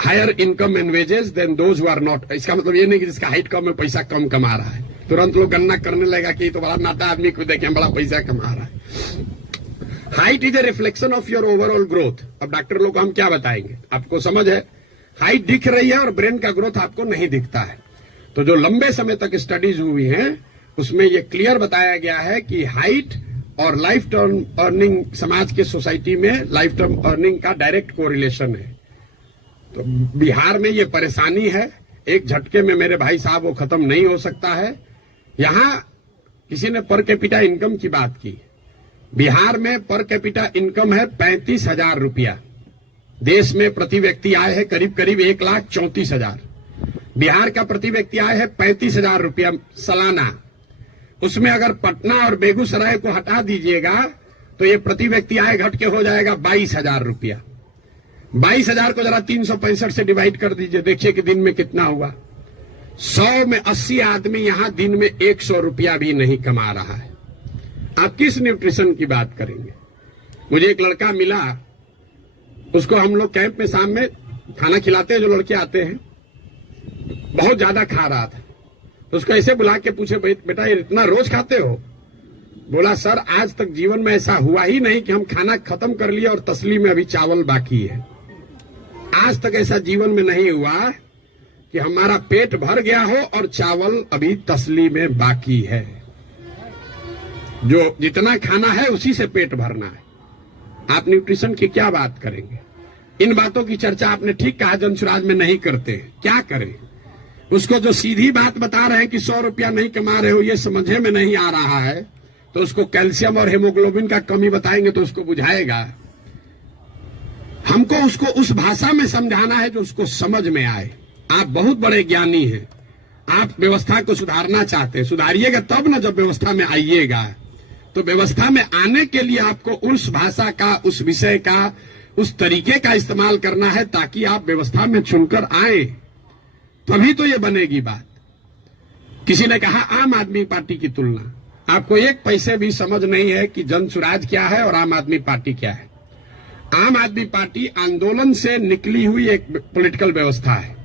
higher income and wages than those who are not. इसका मतलब ये नहीं कि जिसका हाइट कम है पैसा कम कमा रहा है, तुरंत लोग गणना करने लगेगा कि तो बड़ा नाटा आदमी को देखें बड़ा पैसा कमा रहा है। Height is a reflection of your overall growth. अब डॉक्टर लोग को हम क्या बताएंगे, आपको समझ है, हाइट दिख रही है और ब्रेन का ग्रोथ आपको नहीं दिखता है। तो जो लंबे समय तक स्टडीज हुई हैं उसमें यह क्लियर बताया गया है कि हाइट और लाइफ टर्म अर्निंग, समाज के सोसाइटी में लाइफ टर्म अर्निंग का डायरेक्ट कोरिलेशन है। तो बिहार में ये परेशानी है, एक झटके में मेरे भाई साहब वो खत्म नहीं हो सकता है। यहां किसी ने पर कैपिटा इनकम की बात की। बिहार में पर कैपिटा इनकम है 35,000 रुपया। देश में प्रति व्यक्ति आय है करीब करीब 1,34,000। बिहार का प्रति व्यक्ति आय है 35,000 रुपया सालाना। उसमें अगर पटना और बेगूसराय को हटा दीजिएगा तो ये प्रति व्यक्ति आय घट के हो जाएगा 22,000 रुपया। 22,000 को जरा 365 से डिवाइड कर दीजिए, देखिए कि दिन में कितना हुआ। 100 में 80 आदमी यहां दिन में 100 रुपया भी नहीं कमा रहा है। आप किस न्यूट्रिशन की बात करेंगे। मुझे एक लड़का मिला, उसको हम लोग कैंप में शाम में खाना खिलाते हैं, जो लड़के आते हैं, बहुत ज्यादा खा रहा था। तो उसको ऐसे बुला के पूछे, बेटा ये इतना रोज खाते हो? बोला सर आज तक जीवन में ऐसा हुआ ही नहीं कि हम खाना खत्म कर लिए और तसली में अभी चावल बाकी है। आज तक ऐसा जीवन में नहीं हुआ कि हमारा पेट भर गया हो और चावल अभी तसली में बाकी है। जो जितना खाना है उसी से पेट भरना है। आप न्यूट्रिशन की क्या बात करेंगे। इन बातों की चर्चा आपने ठीक कहा जनसुराज में नहीं करते। क्या करें, उसको जो सीधी बात बता रहे हैं कि 100 रुपया नहीं कमा रहे हो, ये समझे में नहीं आ रहा है, तो उसको कैल्शियम और हेमोग्लोबिन का कमी बताएंगे तो उसको बुझाएगा। हमको उसको उस भाषा में समझाना है जो उसको समझ में आए। आप बहुत बड़े ज्ञानी हैं, आप व्यवस्था को सुधारना चाहते हैं, सुधारिएगा तब ना जब व्यवस्था में आइएगा। तो व्यवस्था में आने के लिए आपको उस भाषा का, उस विषय का, उस तरीके का इस्तेमाल करना है ताकि आप व्यवस्था में चुनकर आए, तभी तो ये बनेगी बात। किसी ने कहा आम आदमी पार्टी की तुलना, आपको एक पैसे भी समझ नहीं है कि जन सुराज क्या है और आम आदमी पार्टी क्या है। आम आदमी पार्टी आंदोलन से निकली हुई एक पॉलिटिकल व्यवस्था है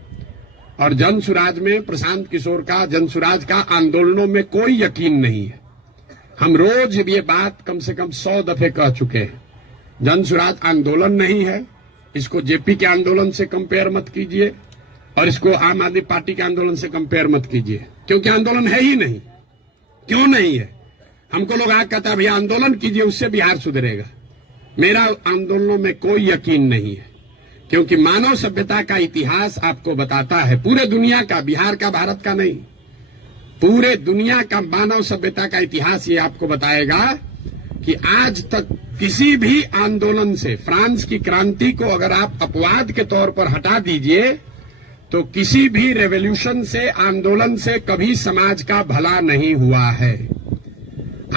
और जन सुराज में प्रशांत किशोर का, जन सुराज का आंदोलनों में कोई यकीन नहीं है। हम रोज ये बात कम से कम 100 दफे कह चुके हैं। जन सुराज आंदोलन नहीं है, इसको जेपी के आंदोलन से कंपेयर मत कीजिए और इसको आम आदमी पार्टी के आंदोलन से कंपेयर मत कीजिए, क्योंकि आंदोलन है ही नहीं। क्यों नहीं है? हमको लोग आज कहता है भैया आंदोलन कीजिए उससे बिहार सुधरेगा। मेरा आंदोलनों में कोई यकीन नहीं है, क्योंकि मानव सभ्यता का इतिहास आपको बताता है, पूरे दुनिया का, बिहार का, भारत का नहीं, पूरे दुनिया का मानव सभ्यता का इतिहास ये आपको बताएगा कि आज तक किसी भी आंदोलन से, फ्रांस की क्रांति को अगर आप अपवाद के तौर पर हटा दीजिए तो किसी भी रेवोल्यूशन से, आंदोलन से कभी समाज का भला नहीं हुआ है।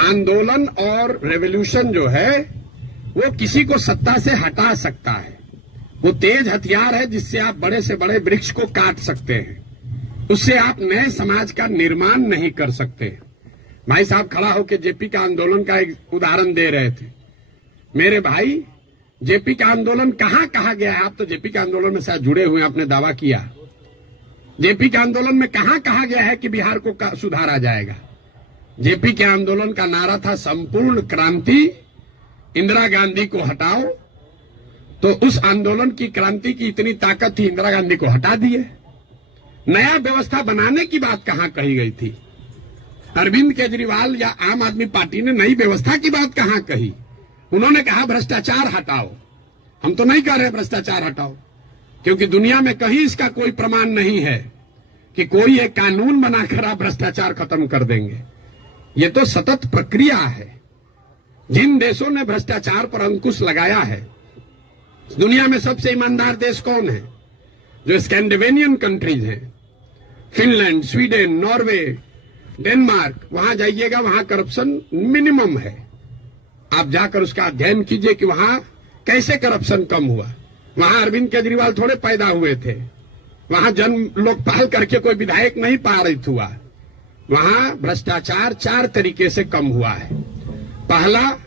आंदोलन और रेवोल्यूशन जो है वो किसी को सत्ता से हटा सकता है। वो तेज हथियार है जिससे आप बड़े से बड़े वृक्ष को काट सकते हैं, उससे आप नए समाज का निर्माण नहीं कर सकते। भाई साहब खड़ा होकर जेपी का आंदोलन का एक उदाहरण दे रहे थे। मेरे भाई, जेपी का आंदोलन कहां कहा गया है? आप तो जेपी के आंदोलन में शायद जुड़े हुए, आपने दावा किया। जेपी के आंदोलन में कहां कहा गया है कि बिहार को सुधारा जाएगा? जेपी के आंदोलन का नारा था संपूर्ण क्रांति, इंदिरा गांधी को हटाओ। तो उस आंदोलन की, क्रांति की इतनी ताकत थी, इंदिरा गांधी को हटा दिए। नया व्यवस्था बनाने की बात कहां कही गई थी? अरविंद केजरीवाल या आम आदमी पार्टी ने नई व्यवस्था की बात कहां कही? उन्होंने कहा भ्रष्टाचार हटाओ। हम तो नहीं कह रहे भ्रष्टाचार हटाओ, क्योंकि दुनिया में कहीं इसका कोई प्रमाण नहीं है कि कोई एक कानून बनाकर आप भ्रष्टाचार खत्म कर देंगे। ये तो सतत प्रक्रिया है। जिन देशों ने भ्रष्टाचार पर अंकुश लगाया है, दुनिया में सबसे ईमानदार देश कौन है? जो स्कैंडिनेवियन कंट्रीज हैं, फिनलैंड, स्वीडन, नॉर्वे, डेनमार्क, वहां जाइएगा, वहां करप्शन मिनिमम है। आप जाकर उसका अध्ययन कीजिए कि वहां कैसे करप्शन कम हुआ। वहां अरविंद केजरीवाल थोड़े पैदा हुए थे, वहां जन्म लोकपाल करके कोई विधायक नहीं पारित हुआ। वहां भ्रष्टाचार 4 तरीके से कम हुआ है। पहला,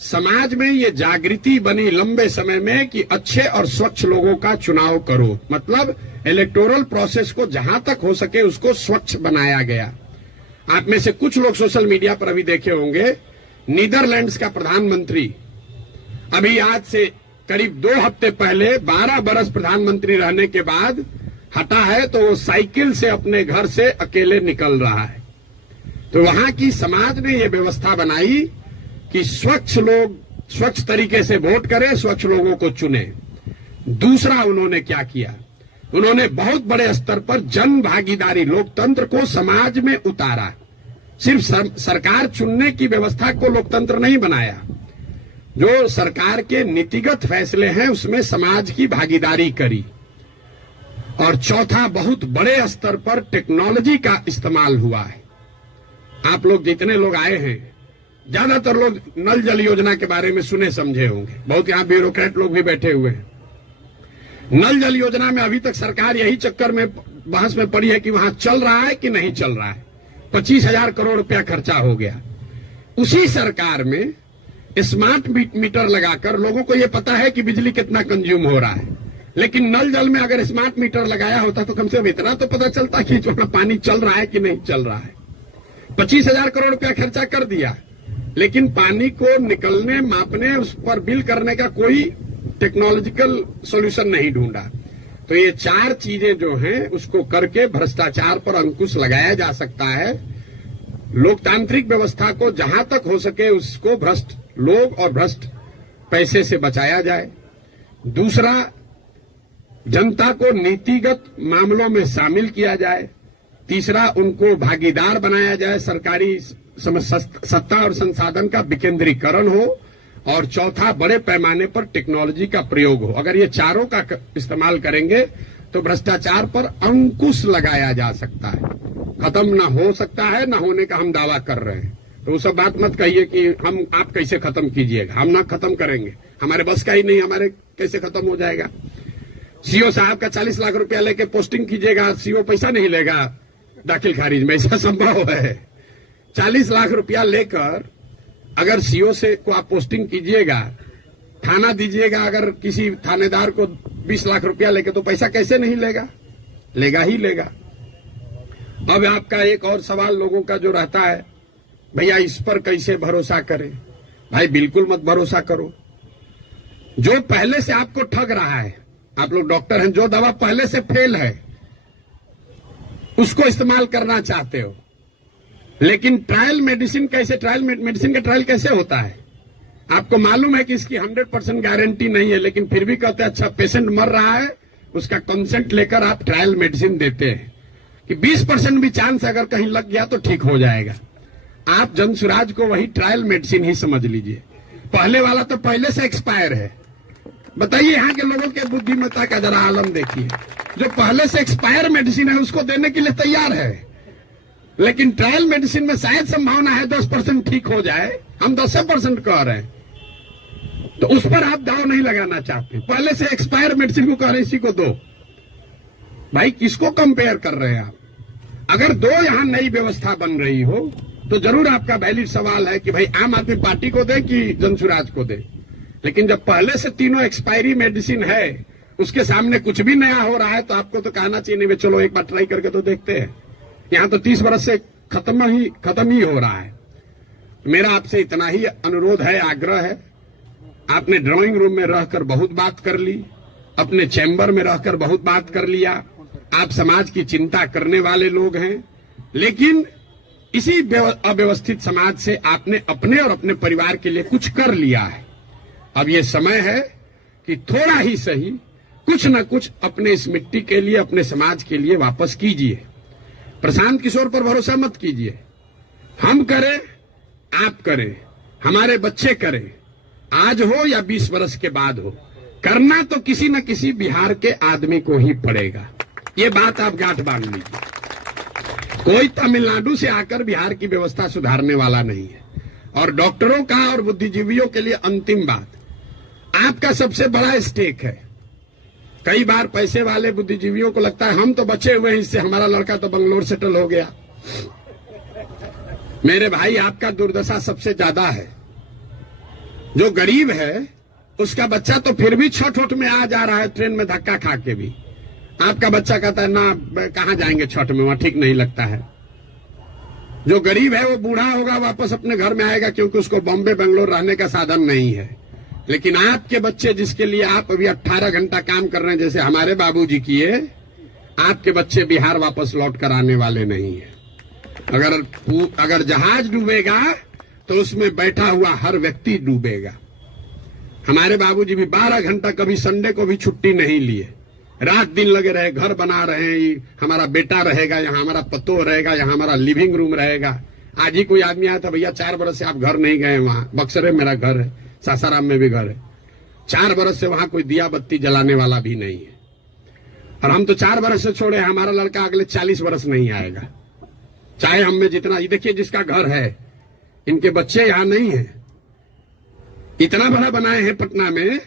समाज में ये जागृति बनी लंबे समय में कि अच्छे और स्वच्छ लोगों का चुनाव करो, मतलब इलेक्टोरल प्रोसेस को जहां तक हो सके उसको स्वच्छ बनाया गया। आप में से कुछ लोग सोशल मीडिया पर अभी देखे होंगे, नीदरलैंड्स का प्रधानमंत्री अभी आज से करीब 2 हफ्ते पहले 12 बरस प्रधानमंत्री रहने के बाद हटा है, तो वो साइकिल से अपने घर से अकेले निकल रहा है। तो वहां की समाज ने ये व्यवस्था बनाई कि स्वच्छ लोग स्वच्छ तरीके से वोट करें, स्वच्छ लोगों को चुने। दूसरा उन्होंने क्या किया? उन्होंने बहुत बड़े स्तर पर जन भागीदारी, लोकतंत्र को समाज में उतारा। सिर्फ सरकार चुनने की व्यवस्था को लोकतंत्र नहीं बनाया, जो सरकार के नीतिगत फैसले हैं उसमें समाज की भागीदारी करी। और चौथा, बहुत बड़े स्तर पर टेक्नोलॉजी का इस्तेमाल हुआ है। आप लोग जितने लोग आए हैं, ज्यादातर लोग नल जल योजना के बारे में सुने समझे होंगे, बहुत यहां ब्यूरोक्रेट लोग भी बैठे हुए हैं। नल जल योजना में अभी तक सरकार यही चक्कर में बहस में पड़ी है कि वहां चल रहा है कि नहीं चल रहा है। 25,000 करोड़ रुपया खर्चा हो गया। उसी सरकार में स्मार्ट मीटर लगाकर लोगों को यह पता है कि बिजली कितना कंज्यूम हो रहा है, लेकिन नल जल में अगर स्मार्ट मीटर लगाया होता तो कम से कम इतना तो पता चलता कि जो पानी चल रहा है कि नहीं चल रहा है। 25,000 करोड़ रुपया खर्चा कर दिया, लेकिन पानी को निकलने, मापने, उस पर बिल करने का कोई टेक्नोलॉजिकल सॉल्यूशन नहीं ढूंढा। तो ये 4 चीजें जो हैं उसको करके भ्रष्टाचार पर अंकुश लगाया जा सकता है। लोकतांत्रिक व्यवस्था को जहां तक हो सके उसको भ्रष्ट लोग और भ्रष्ट पैसे से बचाया जाए। दूसरा, जनता को नीतिगत मामलों में शामिल किया जाए। तीसरा, उनको भागीदार बनाया जाए, सरकारी सत्ता और संसाधन का विकेंद्रीकरण हो। और चौथा बड़े पैमाने पर टेक्नोलॉजी का प्रयोग हो। अगर ये चारों का इस्तेमाल करेंगे तो भ्रष्टाचार पर अंकुश लगाया जा सकता है। खत्म ना हो सकता है, ना होने का हम दावा कर रहे हैं। तो वो सब बात मत कहिए कि हम आप कैसे खत्म कीजिएगा, हम ना खत्म करेंगे, हमारे बस का ही नहीं, हमारे कैसे खत्म हो जाएगा। सीओ साहब का 40 लाख रुपया लेके पोस्टिंग कीजिएगा, सीओ पैसा नहीं लेगा दाखिल खारिज में, ऐसा संभव है? 40 लाख रुपया लेकर अगर सीओ से को आप पोस्टिंग कीजिएगा, थाना दीजिएगा, अगर किसी थानेदार को 20 लाख रुपया लेके, तो पैसा कैसे नहीं लेगा? लेगा ही लेगा। अब आपका एक और सवाल लोगों का जो रहता है, भैया इस पर कैसे भरोसा करें? भाई बिल्कुल मत भरोसा करो। जो पहले से आपको ठग रहा है, आप लोग डॉक्टर हैं, जो दवा पहले से फेल है उसको इस्तेमाल करना चाहते हो, लेकिन ट्रायल मेडिसिन कैसे, ट्रायल मेडिसिन का ट्रायल कैसे होता है? आपको मालूम है कि इसकी 100% गारंटी नहीं है, लेकिन फिर भी कहते हैं अच्छा पेशेंट मर रहा है, उसका कंसेंट लेकर आप ट्रायल मेडिसिन देते हैं कि 20% भी चांस अगर कहीं लग गया तो ठीक हो जाएगा। आप जनसुराज को वही ट्रायल मेडिसिन ही समझ लीजिए। पहले वाला तो पहले से एक्सपायर है। बताइए यहाँ के लोगों के बुद्धिमत्ता का जरा आलम देखिए। जो पहले से एक्सपायर मेडिसिन है उसको देने के लिए तैयार है, लेकिन ट्रायल मेडिसिन में शायद संभावना है 10% ठीक हो जाए, हम 10% कह रहे हैं, तो उस पर आप दाव नहीं लगाना चाहते। पहले से एक्सपायर मेडिसिन को कह रहे इसी को दो। भाई किसको कंपेयर कर रहे हैं आप? अगर दो यहां नई व्यवस्था बन रही हो तो जरूर आपका वैलिड सवाल है कि भाई आम आदमी पार्टी को दे कि जनसुराज को दे। लेकिन जब पहले से तीनों एक्सपायरी मेडिसिन है, उसके सामने कुछ भी नया हो रहा है, तो आपको तो कहना चाहिए नहीं चलो एक बार ट्राई करके तो देखते हैं। यहां तो 30 वर्ष से खत्म ही हो रहा है। मेरा आपसे इतना ही अनुरोध है, आग्रह है। आपने ड्राइंग रूम में रहकर बहुत बात कर ली, अपने चैम्बर में रहकर बहुत बात कर लिया, आप समाज की चिंता करने वाले लोग हैं, लेकिन इसी अव्यवस्थित समाज से आपने अपने और अपने परिवार के लिए कुछ कर लिया है। अब ये समय है कि थोड़ा ही सही कुछ न कुछ अपने इस मिट्टी के लिए, अपने समाज के लिए वापस कीजिए। प्रशांत किशोर पर भरोसा मत कीजिए। हम करें, आप करें, हमारे बच्चे करें, आज हो या 20 वर्ष के बाद हो, करना तो किसी न किसी बिहार के आदमी को ही पड़ेगा। ये बात आप गांठ बांध लीजिए। कोई तमिलनाडु से आकर बिहार की व्यवस्था सुधारने वाला नहीं है। और डॉक्टरों का और बुद्धिजीवियों के लिए अंतिम बात, आपका सबसे बड़ा स्टेक है। कई बार पैसे वाले बुद्धिजीवियों को लगता है हम तो बचे हुए हैं, इससे हमारा लड़का तो बंगलोर सेटल हो गया। मेरे भाई आपका दुर्दशा सबसे ज्यादा है। जो गरीब है उसका बच्चा तो फिर भी छठ में आ जा रहा है, ट्रेन में धक्का खा के भी। आपका बच्चा कहता है ना कहां जाएंगे छठ में, वहां ठीक नहीं लगता है। जो गरीब है वो बूढ़ा होगा, वापस अपने घर में आएगा, क्योंकि उसको बॉम्बे बेंगलोर रहने का साधन नहीं है। लेकिन आपके बच्चे जिसके लिए आप अभी 18 घंटा काम कर रहे हैं, जैसे हमारे बाबूजी किए, आपके बच्चे बिहार वापस लौट कर आने वाले नहीं है। अगर जहाज डूबेगा तो उसमें बैठा हुआ हर व्यक्ति डूबेगा। हमारे बाबूजी भी 12 घंटा, कभी संडे को भी छुट्टी नहीं लिए, रात दिन लगे रहे, घर बना रहे हैं। हमारा बेटा रहेगा यहाँ, हमारा पतोह रहेगा यहाँ, हमारा लिविंग रूम रहेगा। आज ही कोई आदमी आया था, भैया 4 बरस से आप घर नहीं गए, वहां बक्सर में मेरा घर है, सासाराम में भी घर है, 4 बरस से वहां कोई दिया बत्ती जलाने वाला भी नहीं है। और हम तो 4 बरस से छोड़े, हमारा लड़का अगले 40 बरस नहीं आएगा, चाहे हम में जितना। ये देखिए जिसका घर है, इनके बच्चे यहां नहीं है। इतना बड़ा बनाए हैं पटना में,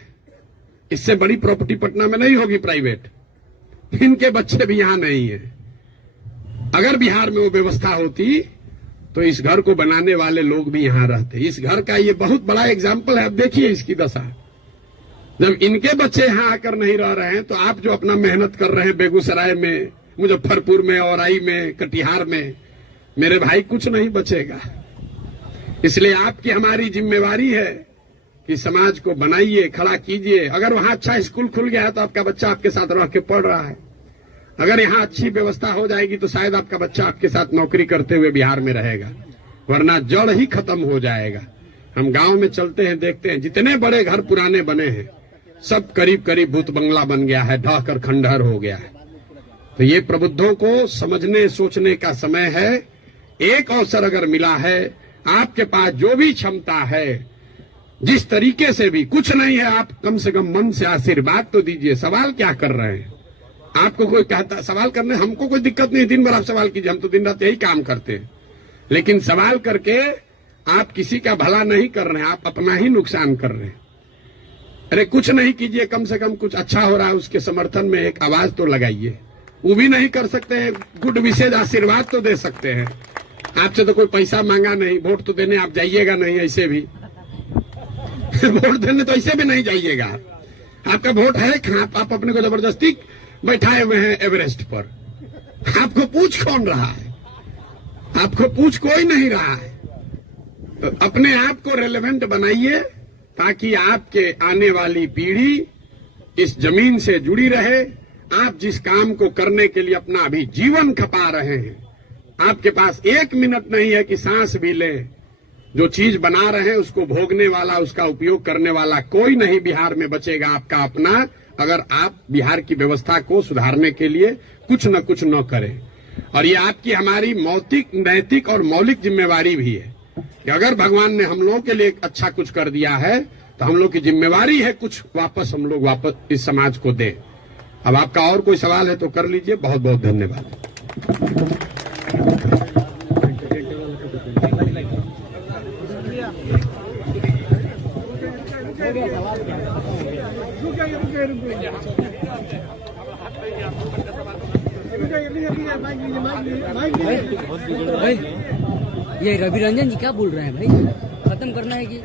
इससे बड़ी प्रॉपर्टी पटना में नहीं होगी प्राइवेट। इनके बच्चे भी यहां नहीं है। अगर बिहार में वो व्यवस्था होती तो इस घर को बनाने वाले लोग भी यहां रहते। इस घर का ये बहुत बड़ा एग्जाम्पल है। अब देखिए इसकी दशा, जब इनके बच्चे यहां आकर नहीं रह रहे हैं, तो आप जो अपना मेहनत कर रहे हैं बेगूसराय में, मुजफ्फरपुर में, औराई में, कटिहार में, मेरे भाई कुछ नहीं बचेगा। इसलिए आपकी हमारी जिम्मेवारी है कि समाज को बनाइए, खड़ा कीजिए। अगर वहां अच्छा स्कूल खुल गया है तो आपका बच्चा आपके साथ रह के पढ़ रहा है। अगर यहाँ अच्छी व्यवस्था हो जाएगी तो शायद आपका बच्चा आपके साथ नौकरी करते हुए बिहार में रहेगा, वरना जड़ ही खत्म हो जाएगा। हम गांव में चलते हैं, देखते हैं जितने बड़े घर पुराने बने हैं, सब करीब करीब भूत बंगला बन गया है, ढह कर खंडहर हो गया है। तो ये प्रबुद्धों को समझने सोचने का समय है। एक अवसर अगर मिला है, आपके पास जो भी क्षमता है जिस तरीके से भी कुछ नहीं है, आप कम से कम मन से आशीर्वाद तो दीजिए। सवाल क्या कर रहे हैं? आपको कोई कहता सवाल करने, हमको कोई दिक्कत नहीं, दिन भर आप सवाल कीजिए, हम तो दिन रात यही काम करते हैं। लेकिन सवाल करके आप किसी का भला नहीं कर रहे हैं, आप अपना ही नुकसान कर रहे हैं। अरे कुछ नहीं कीजिए, कम से कम कुछ अच्छा हो रहा है उसके समर्थन में एक आवाज तो लगाइए। वो भी नहीं कर सकते हैं, गुड विशेष आशीर्वाद तो दे सकते हैं। आपसे तो कोई पैसा मांगा नहीं, वोट तो देने आप जाइएगा नहीं ऐसे भी वोट देने तो ऐसे भी नहीं जाइएगा। आपका वोट है कहां? आप अपने को जबरदस्ती बैठाए हुए हैं एवरेस्ट पर। आपको पूछ कौन रहा है? आपको पूछ कोई नहीं रहा है। तो अपने आप को रेलेवेंट बनाइए ताकि आपके आने वाली पीढ़ी इस जमीन से जुड़ी रहे। आप जिस काम को करने के लिए अपना अभी जीवन खपा रहे हैं, आपके पास 1 मिनट नहीं है कि सांस भी ले। जो चीज बना रहे हैं उसको भोगने वाला, उसका उपयोग करने वाला कोई नहीं बिहार में बचेगा आपका अपना, अगर आप बिहार की व्यवस्था को सुधारने के लिए कुछ न कुछ न करें। और ये आपकी हमारी नैतिक और मौलिक जिम्मेवारी भी है कि अगर भगवान ने हम लोगों के लिए अच्छा कुछ कर दिया है तो हम लोग की जिम्मेवारी है कुछ वापस हम लोग वापस इस समाज को दें। अब आपका और कोई सवाल है तो कर लीजिए। बहुत बहुत धन्यवाद। भाई ये रवि रंजन जी क्या बोल रहे हैं भाई? खत्म करना है कि